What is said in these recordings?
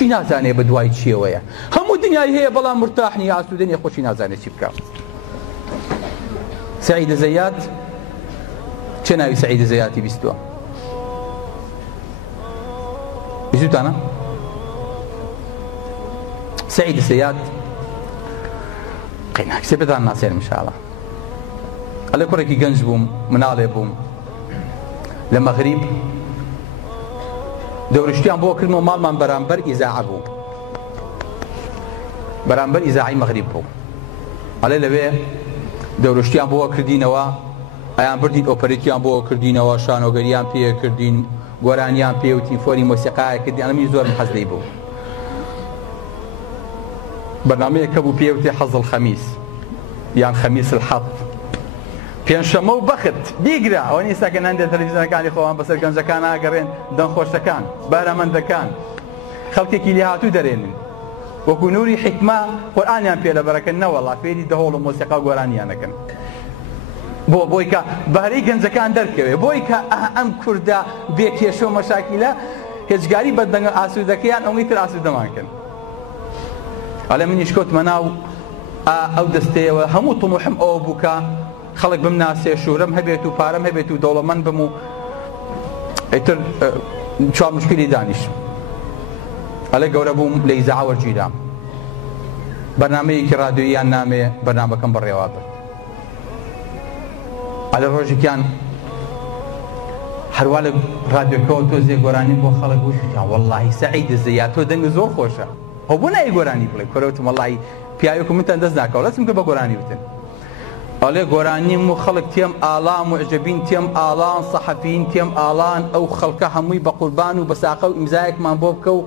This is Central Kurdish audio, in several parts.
خۆشی نازانێ بە دوای چیەوەیە هەموو دنیای هەیە بەڵام مرتاح نیە ئاسوودە خۆشی نازانێت چی بکات سعید زەیات چه ناوی سعید زەیاتی بیستووە بیستوتانە سعید زەیات قەینا کتێبتان ناسێنم ئینشاءڵڵا ئەلێ کوڕێکی گەنج بووم مناڵێ بووم لە مەغریب دەورشتیان بۆ کردنەوە ماڵمان بەرامبەر ئیزاعە بوو بەرامبەر ئیزاعی مەغریب بوو ئەلێ لەوێ دەورشتیان بۆ کردینەوە ئەیان بردین ئۆپەرێتیان بۆ کردینەوە شانۆگەریان پێ کردین گۆرانیان پێوتین فۆری مۆسیقای کردین ئەمەی زۆرم حەز لێی بوو بەرنامەیەک کە بوو پێوتێ حەزڵ خەمیس یان خەمیس الحەط پێنجشەمە و بەخت بیگرە ئەوە نیستا کە ناندێت تەلەڤیزیۆنەکانی خۆیان بەسەر گەنجەکان ئاگەڕێن دەنگخۆشەکان بارەمەندەکان خەڵکێکی لێهاتوو دەرێنن وەکو نووری حیکمە قورئانیان پێ لەبەرەکەن نەوەڵا فێری دەهۆڵ و مۆسیقا و گۆرانیانەکەن بۆی کە بەهرەی گەنجەکان دەرکەوێ بۆی کە ئەم کوردە بێکێشە و مەشاکیلە هێچگاری بەدەنگە ئاسوودەکەیان ئەوەی تر ئاسوودەمانکەن ئەڵێ منیش کەوتمە ناو ئەو دەستەیەوە هەموو تموحم ئەوە بوو کە خەڵک بمناسێ شوورەم هەبێت و پارەم هەبێت و دەوڵەمەند بم و ئیتر چوار مشکلی دانیش ئەلێ گەورە بووم لە ئیزاعە وەرگیرام بەرنامەیەکی ڕادیۆییان نامێ بەرنامەکەم بەڕێوا برد ئەلێ ڕۆژێکیان هەروە لە ڕادیۆکەوە تۆزێ گۆرانی بۆ خەڵک وتیان وەڵڵاهی سەعید زەیات تۆ دەنگ زۆر خۆشە هەو بۆ نایی گۆرانی بڵێ کۆرەوتم وەڵڵاهی پیاوێک و منتان دەست ناکەوە لەسم کە بە گۆرانی وتن ئەڵێ گۆرانیم و خەڵک تێم ئاڵان معجەبین تێم ئاڵان سەحەفین تێم ئاڵان ئەو خەڵکە هەمووی بە قوربان و بە ساقە و ئیمزایەکمان بۆ بکە و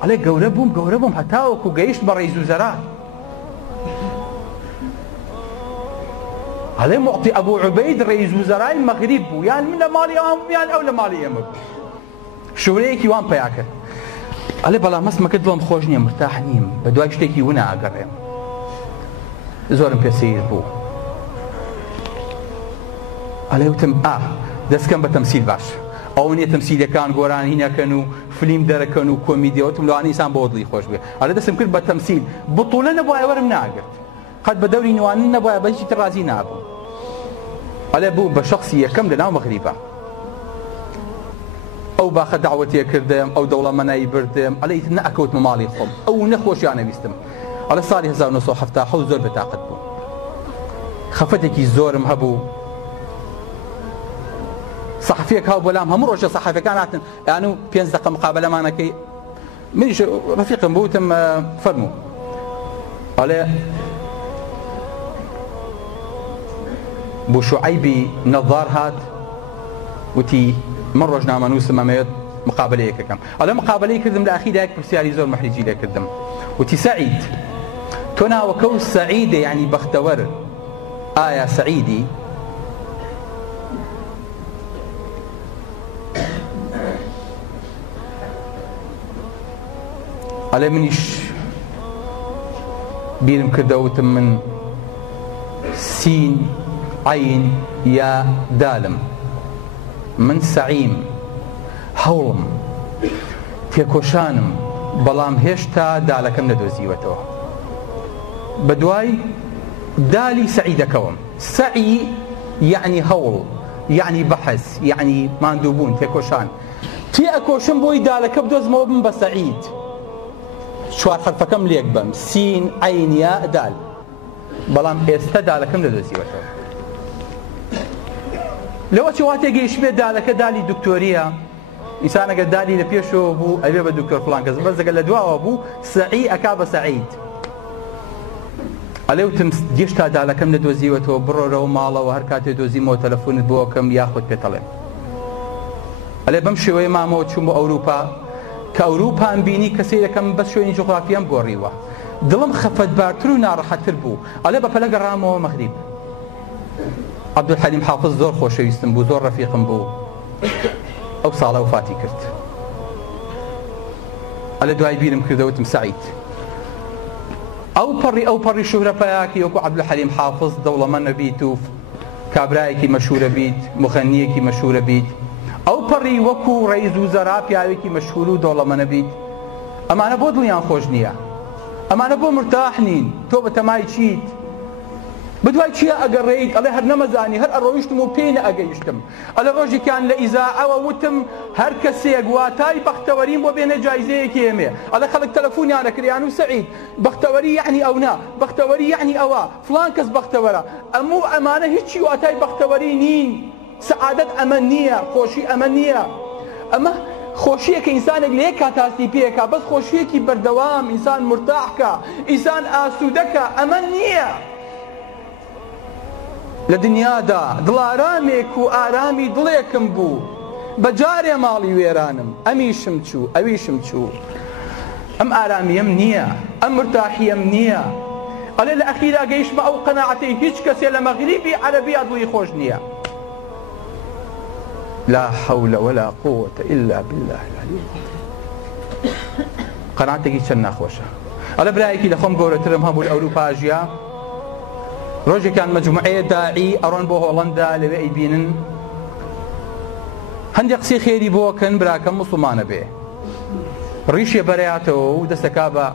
ئەڵێ گەورە بووم هەتاوەکو گەیشت بە ڕەیز وزەرات ئەڵێ موقتی ئەبوو عوبەید ڕەیز وزەرای مەغریب بوو یان من لە ماڵی ئەوان بوو یان ئەو لە ماڵی ئێمە بوو شوورەیەکی وان پیا کرد ئەڵێ بەڵام مەسمەکە دڵم خۆش نییە مرتاح نیم بە دوای شتێکی ون ئاگەڕێم زۆرم پێ سەیر بوو ئەڵێ وتم دەستکەم بە تەمسیل باش ئەو نییە تەمسیلەکان گۆرانی نەکەن و فلیم دەرەکەن و کۆمیدیە وتم لەوانە ئینسان بۆ دڵی خۆش بێ ئەڵێ دەستم کرد بە تەمسیل بتوڵە نەبوایە وەرم ناگرت قەت بە دەوری نوانن نەبوایە بە هیچی تر ڕازی نابوو ئەڵێ بوو بە شەخسی یەکەم لەناو مەغریبە ئەو باخە داوەتیە کردم ئەو دەوڵەمەنایی بردم ئەڵێ ئیتر نەئەکەوتمە ماڵی خۆم ئەو نەخۆشیان نەویستم ئەڵێ ساڵی 1970 زۆر بەتاقەت بوو خەفەتێکی زۆرم هەبوو صحفيك هاو بولام هم روجه صحفي كانت يعني 5 دقائق مقابله معنا كي منيش رفيق بوتم فرمو قال بو شعيبي نظار هات وتي مره جنا منوس ماميت مقابله هيك كم قال مقابله كردم لاخي داك بسياري زور محرجي لك كردم وتي سعيد تنا وكو سعيده يعني بختور يا سعيدي على منيش بيرم كردوتم من سين عين يا دالم من سعيم هولم تێکۆشانم بەڵام هێشتا دالەکەم نەدۆزیوەتەوە بەدوای دالی سەعیدەکەوم سعی یعنی هەوڵ یعنی بەحث یعنی ماندووبوون تێکۆشان تێئەکۆشم بۆی دالەکە بدۆزمەوە بم بە سەعید چوار حرفەکەم لێک بم سین عین یا دال بەڵام ئێستا دالەکەم نەدۆزیوەتەوە لەوە چ واتێ گەیشت دالەکە دالی دکتۆریە ئینسان ئەگەر دالی لە پێشەوە بوو ئەبێ بە دکتۆر فڵان کەس بەس ئەگەر لە دواوە بوو سەعی ئەکا بە سەعید ئەڵێ وتم گەشتا دالەکەم نەدۆزیوەتەوە بڕۆرەوە ماڵەوە هەر کاتێ دۆزیمەوە تەلەفۆنت بۆ ئەکەم یاخود پێتەڵێم ئەڵێ بەم شێوەیە مامەوە چووم بۆ ئەوروپا کە ئەوروپان بینی کە سەیرەکەم بەس شوێنی جوغرافیام گۆڕیوە دڵم خەفەتبارتر و ناڕەحەتتر بوو ئەڵێ بە پەلە گەڕامەوە مەغریب عەبدولحەلیم حافظ زۆر خۆشەویستم بوو زۆر ڕەفیقم بوو ئەو ساڵە وفاتی کرد ئەلێ دوای بیرم کردەوتم سەعید ئەو پەڕی شوهرە پەیاکی وەکو عەبدولحەلیم حافظ دەوڵەمەند بیت و کابرایەکی مەشهورە بیت مغەنیەکی مەشهورە بیت ئەو پەڕی وەکو ڕەیز وزەرا پیاوێکی مەشهور و دەوڵەمەند بیت ئەمانە بۆ دڵیان خۆش نییە، ئەمانە بۆ مرتاح نین. تۆ بە تەمای چیت؟ بدوای چیە ئەگەڕێیت؟ ئەڵێ هەر نەمەزانی، هەر ئەڕۆیشتم و پێی نەئەگەیشتم. ئەلە ڕۆژێکیان لە ئیزاعەوە وتم هەر کەسێک واتای بەختەوەریم بۆ بێنە جایزەیەکی ئێمێ. ئەلە خەڵک تەلەفۆنیان دەکریان و سەعید بەختەوەری یعنی ئەو نا، بەختەوەری یعنی ئەوە، فڵان کەس بەختەوەرە. ئەموو ئەمانە هیچی واتای بەختەوەری نین. سەعادەت ئەمە نییە، خۆشی ئەمە نییە. ئەمە خۆشیەکە ئینسانێک لە یەک کاتاستی پێکە، بەس خۆشیەکی بەردەوام ئینسان مرتاحکە، ئینسان ئاسوودەکە، ئەمە نییە. لە دنیادا دڵارامێک و ئارامی دڵێکم بوو، بەجارێ ماڵی وێرانم، ئەمیشم چوو ئەویشم چوو. ئەم ئارامیم نییە، ئەم مرتاحیم نییە. ئەڵێ لە ئەخیرا گەیشتمە ئەو قەناعەتەی هیچ کەسێ لە مەغریبی عەرەبیا دڵی خۆش نییە. لا حول ولا قوة إلا بالله العلي. قەناعەتێکی چەند ناخۆشە. ئەڵێ برایەکی لە خۆم گەورەترم هەبوو لە ئەوروپاژیا، ڕۆژێکان مەجموعەیە داعی ئەڕۆن بۆ هۆڵەندا، لەوێ ئەیبینن هەندێک قسەی خێری بۆکەن براکەم موسڵمانە بێ، ڕیشێ بەرەیاتەوە و دەستەکا بە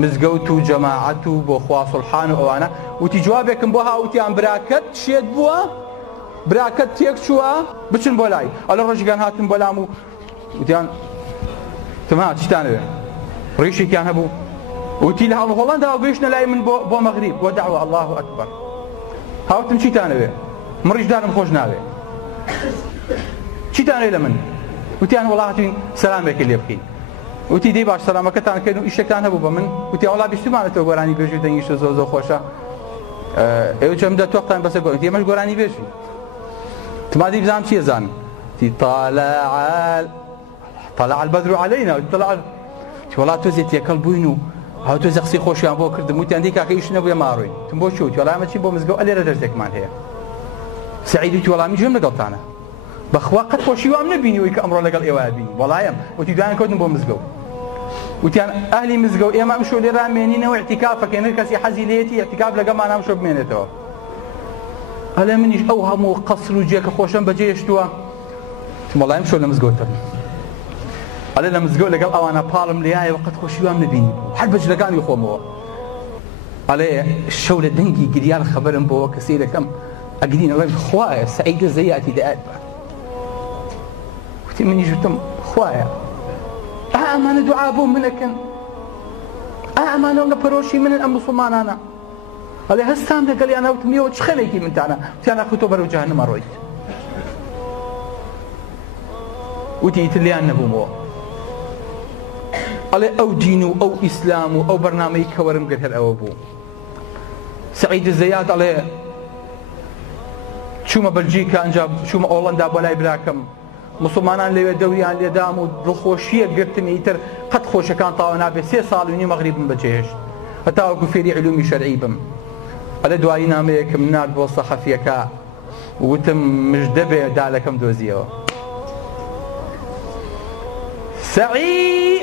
مزگەوت و جەماعەت و بۆ خوا سوڵحان و ئەوانە. وتی جوابێکم بۆ هاوتیان براکەت شێت بووە، براکەت تێک چووە، بچن بۆ لای. ئەلە ڕۆژێکان هاتن بۆ لام و وتیان تما چیتانەوێ؟ ڕیشێکیان هەبوو. وتی لە هەڵهۆڵەندا گەیشتنە لای من بۆ مەغریب بۆ دەعوە. الله ئەکبەر. هاوتم چیتانەوێ؟ مڕیش دارم خۆش ناوێ. چیتانەوێ لە من؟ وتیان وەڵا هاتوین سەلامێکی لێ بکەین. وتی دەی باش سەلامەکەتان کردن و ئیشێکتان هەبوو بە من؟ وتی وەڵا بیستمانێتەوە گۆرانی بێژی و دەنگیشە زۆر خۆشە. ئێوە چەمدە تۆقتان بەسەر گۆرانی، ئێمەش گۆرانی بێژی. تمادی بزانم چیە زانم؟ تی طلع البدر علينا، وەڵا تۆ زێ تێکەڵ بووین و هاو تۆ زەقسی خۆشیان بۆ کردم. وتیان دی کاکە ئیش نەبووە ماڕۆین. تم بۆ چوت؟ وەڵا ئەمە چی بۆ مزگەوت؟ ئەلێرە دەردێکمان هەیە. سەعید وتی وەڵامی گوێم لەگەڵتانە، بەخوا قەت خۆشی وام نەبینیوەی کە ئەمڕۆ لەگەڵ ئێوە بینی. وەڵایم. وتی دوایان کەوتن بۆ مزگەوت. وتیان ئەهلی مزگەوت ئێمە ئەمشۆ لێرە مێنینەوە ئیعتیکافەکەین، هەر کەسی حەزی لێیەتی ئیعتیکاف لەگەڵمان ئەمشۆ بمێنێتەوە. ئەلێ منیش ئەو هەموو قەسر و جێکە خۆشەم بەجێ هێشتووە. وەڵایم شۆ لە مزگەوتن. ئەلێ لە مزگەوت لەگەڵ ئەوانە پاڵم لێایە وەقەت خۆشی وام نەبینی، هەر بەجلەکانی خۆمەوە. ئەلێ شەو لە دەنگی گریان خەبەرم بۆەوە کە سەیرەکەم ئەگرین، ئەڵێم خوایە سەعیدە زەیاتی دەئات بە. وتی منیش وتم خوایە ئەمانە دوعا بۆ منەکەن، ئەمانە لە پەرۆشی منن ئەم موسڵمانانە. ئەڵێ هەستان لەگەڵیان وتمیەوە چ خەمێکی منتانە؟ وتیان ئەخۆ تۆ بەرەو جەهەنەمە ڕۆیت. وتی ئیتر لیان نەبوومەوە. ئەڵێ ئەو دین و ئەو ئیسلام و ئەو بەرنامەی کە وەرم گرت هەر ئەوە بوو. سەعید زەیات ئەڵێ چوومە بەلجیکا، ئەنجا چوومە ئۆڵەندا بۆ لای براکەم، مسلمانان لەوێ دەوریان لێدام و دڵخۆشیە گرتنی ئیتر قەت خۆشەکان تاوە نابێت. 3 ساڵ و نیم مەغریبم بەجێهێشت، هەتا وەکو فێری علومی شەرعی بم. ئەلێ دوایی نامەیەکم نارد بۆ سەحەفیەکە، وتم مژدە بێ دالەکەم دۆزیەوە. سەعید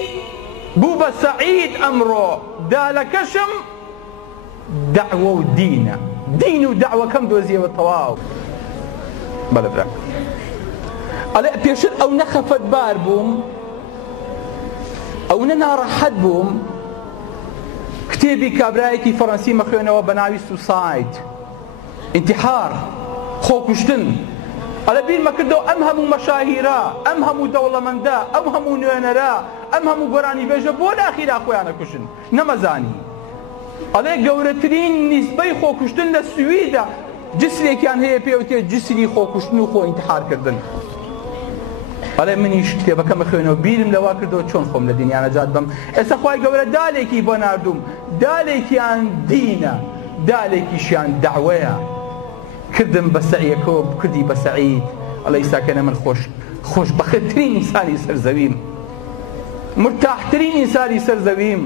بوو بە سەعید ئەمڕۆ، دالەکەشم دەعوە و دینە، دین و دەعوەکەم دۆزیەوە تەواو. بەڵێ برا ئەڵێ پێشتر ئەو نەخەفەت بار بووم، ئەو نەناڕەحەت بووم، کتێبی کابرایەکی فەڕەنسی مەخوێنەوە بە ناوی سوساید، ئینتیحار، خۆکوشتن. ئەلە بیرمە کردەوە ئەم هەموو مەشاهیرە، ئەم هەموو دەوڵەمەندە، ئەم هەموو نوێنەرە، ئەم هەموو گۆرانی بێژە بۆ ناخیرا خۆیانە کوشن نەمەزانی. ئەڵێ گەورەترین نیسبەی خۆکوشتن لە سویدە جسرێکیان هەیە پێوتێ جسری خۆکوشتن و خۆ ئینتیحارکردن. ئەڵێ منیش کتێبەکەمە خوێنەوە بیرم لەوا کردەوە چۆن خۆم لە دنیا نەجات بم. ئێستا خوای گەورە دالێکی بۆ ناردووم، دالێکیان دینە، دالێکیشیان دەعوەیە. کردم بە سەعیەکەوە کردی بە سەعید. ئەڵێ ئیساکەنە من خۆشبەختترین ئینسانی سەرزەویم، مرتاحترین ئینسانی سەرزەویم.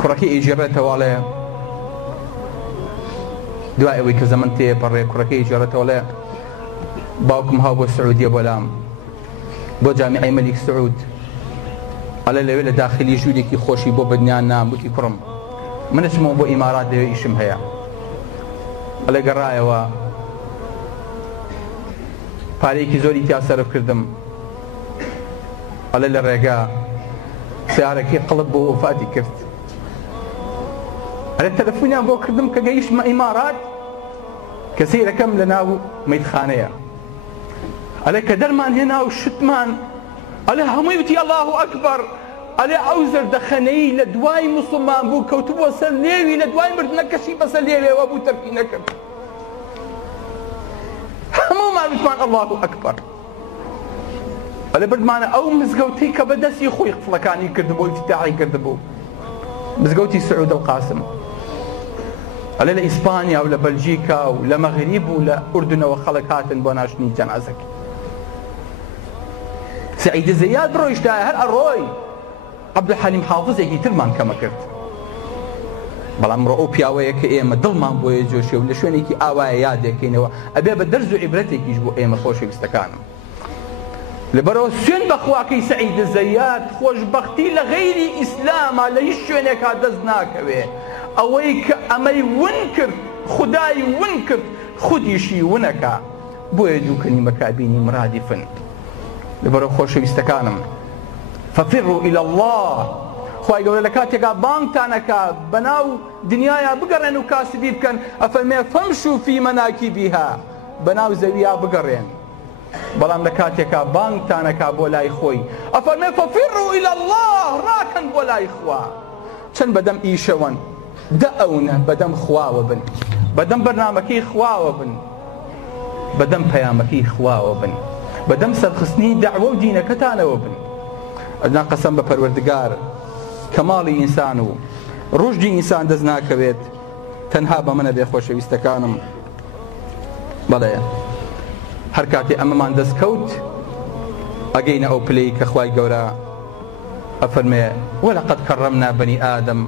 کوڕەکەی ئیجێڕێتەوە، ئەڵێ دوای ئەوەی کە زەمن تێپەڕێ کوڕەکەی ئیجێڕێتەوە، ئەڵێ باوکم هاو بۆ سعودیە بۆ لام، بۆ جامیعەی مەلیک سعود. ئەڵێ لەوێ لە داخلی ژوورێکی خۆشی بۆ بەدنیان نام. وتی کوڕم منەچمەوە بۆ ئیمارات، لەوێ ئیشم هەیە. ئەڵێ گەڕایەوە، پارەیەکی زۆری تیا سەرف کردم. ئەڵێ لە ڕێگا سیارەکەی قڵب بۆ وفاتی کرد. ئەرێ تەلەفۆنیان بۆ کردم کە گەیشتمە ئیمارات کە سەیرەکەم لە ناو مەیتخانەیە. ئەڵێ کە دەرمان هێنا و شتمان ئەڵێ هەمووی وتی ئەڵڵاهو ئەکبەر. ئەڵێ ئەو زەردەخەنەی لە دوای موسڵمان بوو کەوتبووە سەر لێوی لە دوای مردنەکەشی بەسەر لێوێەوە بوو تەرکی نەکرد. هەموومان وتمان ئەڵڵاهو ئەکبەر. ئەلێ بردمانە ئەو مزگەوتەی کە بەدەستی خۆی قفڵەکانی کردبوو ئیفتتاحی کردبوو، مزگەوتی سعود القاسم. ئەلێ لە ئیسپانیا و لە بەلژیکا و لە مەغریب و لە ئوردنەوە خەڵک هاتن بۆ ناشتنی جەنازەکەی. سەعید زەیاد ڕۆیشتایە هەر ئەڕۆی عەبدولحەلیم حافزێکی ترمان کەمە کرد. بەڵام ڕۆ ئەو پیاوەیە کە ئێمە دڵمان بۆیە جۆشێ و لە شوێنێکی ئاوایە یادێکەینەوە ئەبێ بە دەرز و عیبرەتێکیش بۆ ئێمە خۆشەویستەکانم. لەبەرەوە سوێن بەخواکەی سەعید زەیاد خۆشبەختی لە غەیری ئیسلامە لە هیچ شوێنێکا دەست ناکەوێ. ئەوەی کە ئەمەی ون کرد خودای ون کرد خودیشی ونەکە بۆیە دووکەنی مەکابینی مرادی فن. لەبەرەوە خۆشەویستەکانم فەفیڕوا إلى الله. خوای گەورە لە کاتێکا بانگتانەکە بەناو دنیایا بگەڕێن و کاسبی بکەن ئەفەرمێ فەمشوا فی مەناکیبیها، بەناو زەوییا بگەڕێن. بەڵام لە کاتێکا بانگتانەکە بۆ لای خۆی ئەفەرمێ فەفیڕوا إلى الله، ڕاکەن بۆ لای خوا. چەند بەدەم ئیشەوەن دەئەونە بەدەم خواوە بن، بەدەم بەرنامەکەی خواوە بن، بەدەم پەیامەکەی خواوە بن، بەدەم سەرخستنی دەعوە و دینەکەتانەوە بن. ئەدنا قەسەم بە پەروەردگار کەماڵی ئینسان و ڕوژدی ئینسان دەست ناکەوێت تەنها بە منە بێ خۆشەویستەکانم. بەڵێ هەر کاتێ ئەمەمان دەستکەوت ئەگەینە ئەو پلەی کە خوای گەورە ئەفەرمێ وەلەقەد کەڕەمنا بەنی ئادەم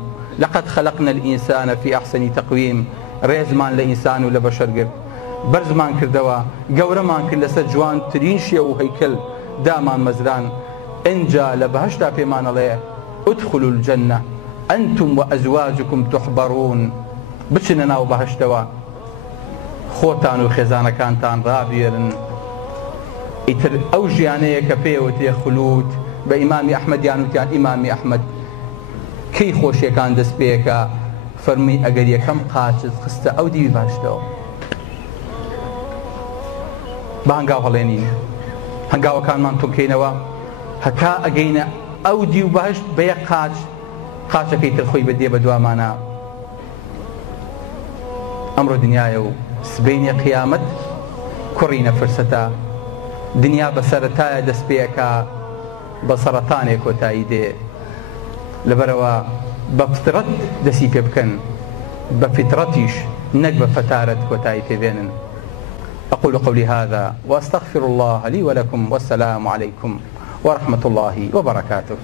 لەقەد خەلەقنا الئینسانە فی ئەحسەنی تەقویم. ڕێزمان لە ئینسان و لە بەشەر گرت، بەرزمان کردەوە، گەورەمان کرد لەسەر جوانترین شێوە و هەیکەل دامان مەزران. ئینجا لە بەهەشتا پێمان ئەڵێ ادخلوا الجنة أنتم وأزواجكم تحبرون. بچنە ناو بەهەشتەوە خۆتان و خێزانەکانتان ڕابێرن. ئیتر ئەو ژیانەیە کە پێوتێ خولوت بە ئیمامی ئەحمەدیان وتیان ئیمامی ئەحمەد کەی خۆشیەکان دەست پێکە فەرمی ئەگەر یەکەم قاچت خستە ئەو دیوی باشتەوە. بە هەنگاو هەڵێنین هەنگاوەکانمان تۆکەینەوە هەتا ئەگەینە ئەو دیو بەهشت بە یەک قاچەکەی تر خۆی بەدێ بە دوامانە. ئەمڕۆ دنیایە و سبەینی قیامەت کوڕینە فرسەتە. دنیا بە سەرەتایە دەست پێەکە بە سەرەتانێک کۆتایی دێ. لەبەرەوە بە فترەت دەسی پێ بکەن، بە فترەتیش نەک بە فتارەت کۆتایی پێبێنن. أقول قولي هذا وأستغفر الله لي ولكم والسلام عليكم ورحمة الله وبركاته.